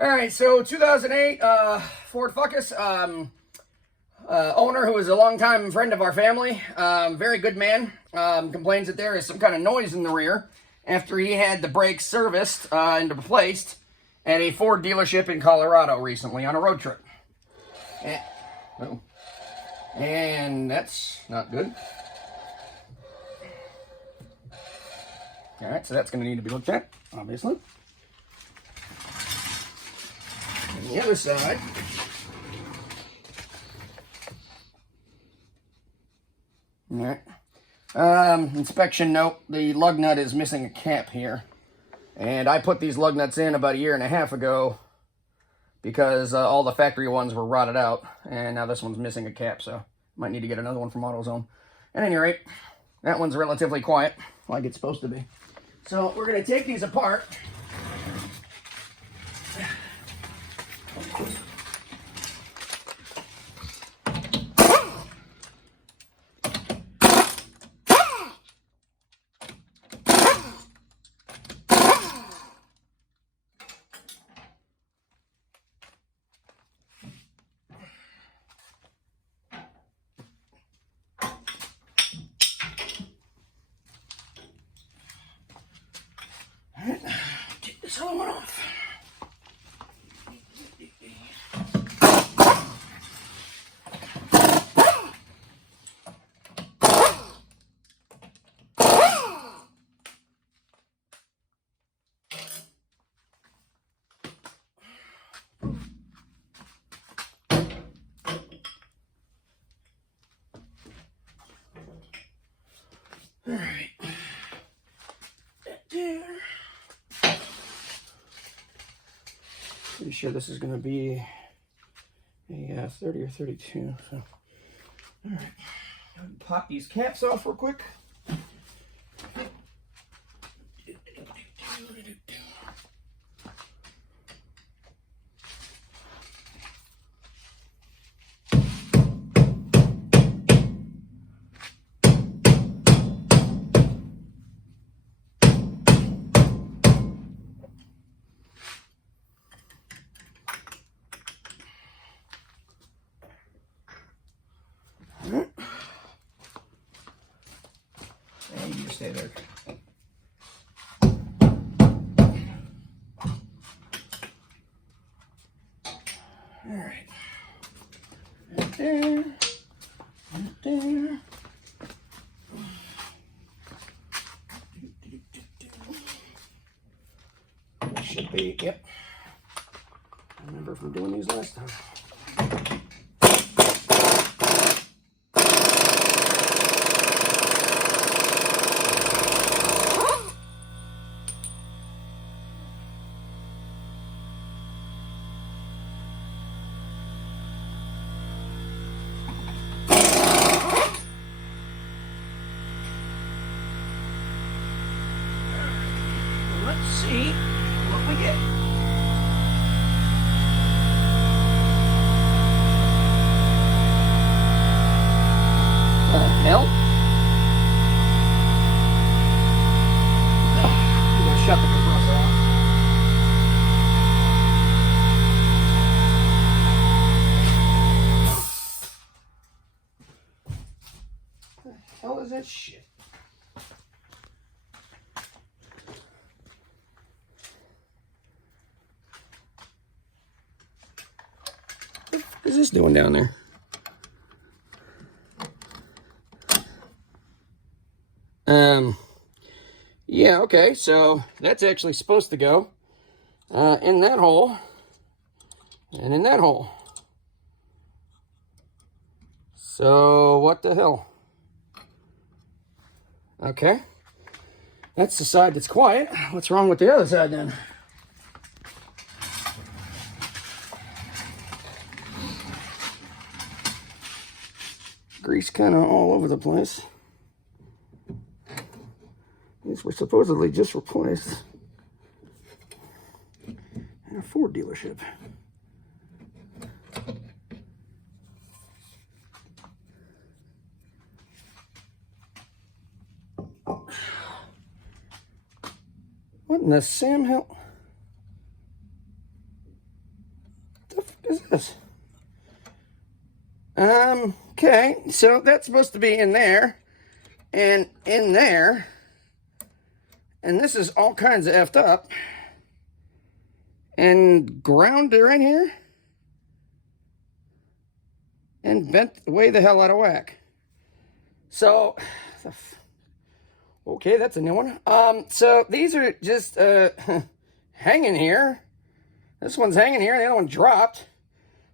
All right, so 2008 Ford Fucus. Owner, who is a longtime friend of our family, very good man, complains that there is some kind of noise in the rear after he had the brakes serviced and replaced at a Ford dealership in Colorado recently on a road trip. And that's not good. All right, so that's going to need to be looked at, obviously. On the other side, all right. Inspection note, the lug nut is missing a cap here. And I put these lug nuts in about 1.5 years ago because all the factory ones were rotted out. And now this one's missing a cap, so might need to get another one from AutoZone. At any rate, that one's relatively quiet, like it's supposed to be. So we're going to take these apart. Take this whole one off. All right. There. Pretty sure this is going to be a 30 or 32. So, all right. Pop these caps off real quick. And you just stay there. All right. Right there. Right there. That should be, yep. I remember from doing these last time. Let's see what we get. Hell? You gotta shut the compressor off. What the hell is that shit? What is this doing down there? Yeah, okay, so that's actually supposed to go in that hole and in that hole. So what the hell? Okay, that's the side that's quiet. What's wrong with the other side then? Grease kind of all over the place. These were supposedly just replaced in a Ford dealership. What in the Sam hell? is this? Okay, so that's supposed to be in there, and in there, and this is all kinds of effed up, and ground right here, and bent way the hell out of whack. So, okay, that's a new one. So these are just, hanging here. This one's hanging here, the other one dropped.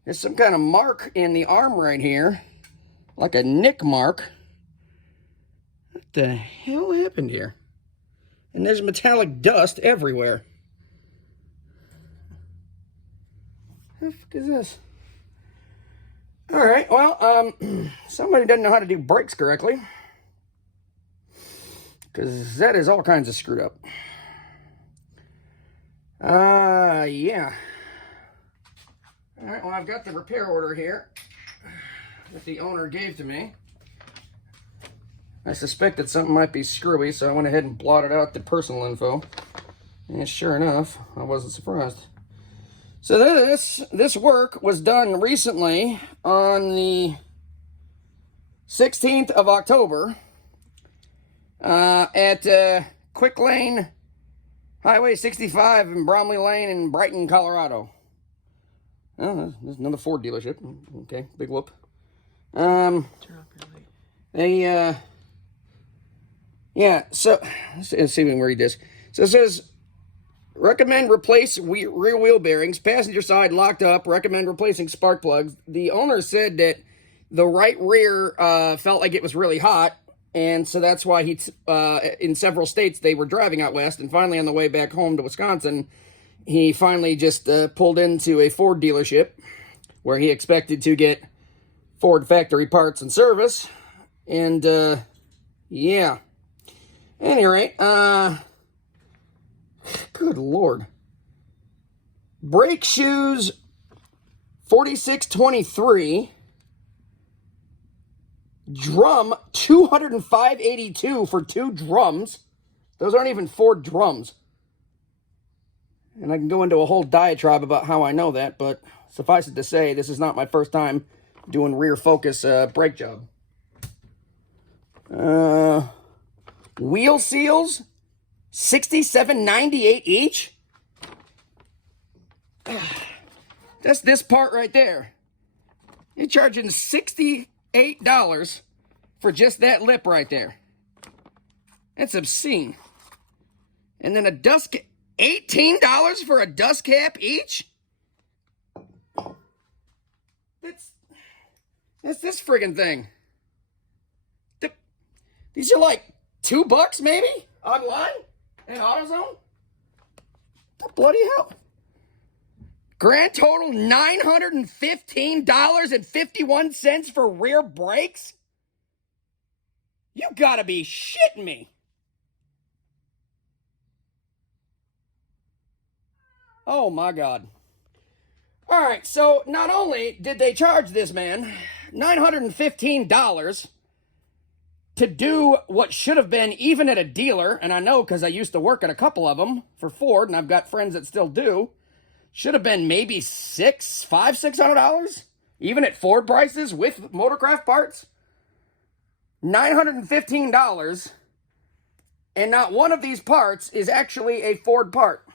There's some kind of mark in the arm right here, like a nick mark. What the hell happened here? And there's metallic dust everywhere. What the fuck is this? All right, well, somebody doesn't know how to do brakes correctly, because that is all kinds of screwed up. Yeah. All right, well, I've got the repair order here that the owner gave to me. I suspected something might be screwy, so I went ahead and blotted out the personal info. And sure enough, I wasn't surprised. So this work was done recently on the 16th of October at Quick Lane, Highway 65 in Bromley Lane in Brighton, Colorado. Oh, there's another Ford dealership. Okay, big whoop. Yeah, so let's see if we can read this. So it says, recommend replace rear wheel bearings, passenger side locked up, recommend replacing spark plugs. The owner said that the right rear felt like it was really hot, and so that's why in several states they were driving out west, and finally on the way back home to Wisconsin, he finally just pulled into a Ford dealership where he expected to get Ford factory parts and service, and yeah. At any rate, good Lord. Brake shoes 4623. Drum 205.82 for 2 drums. Those aren't even 4 drums. And I can go into a whole diatribe about how I know that, but suffice it to say, this is not my first time doing rear focus brake job. Wheel seals, $67.98 each. That's this part right there. You're charging $68 for just that lip right there. That's obscene. And then a dust cap, $18 for a dust cap each? That's this friggin' thing. These are like $2 maybe online in AutoZone. The bloody hell. Grand total $915.51 for rear brakes? You gotta be shitting me. Oh my God. All right, so not only did they charge this man $915 to do what should have been, even at a dealer, and I know because I used to work at a couple of them for Ford, and I've got friends that still do, should have been maybe $600, even at Ford prices with Motorcraft parts. $915, and not one of these parts is actually a Ford part.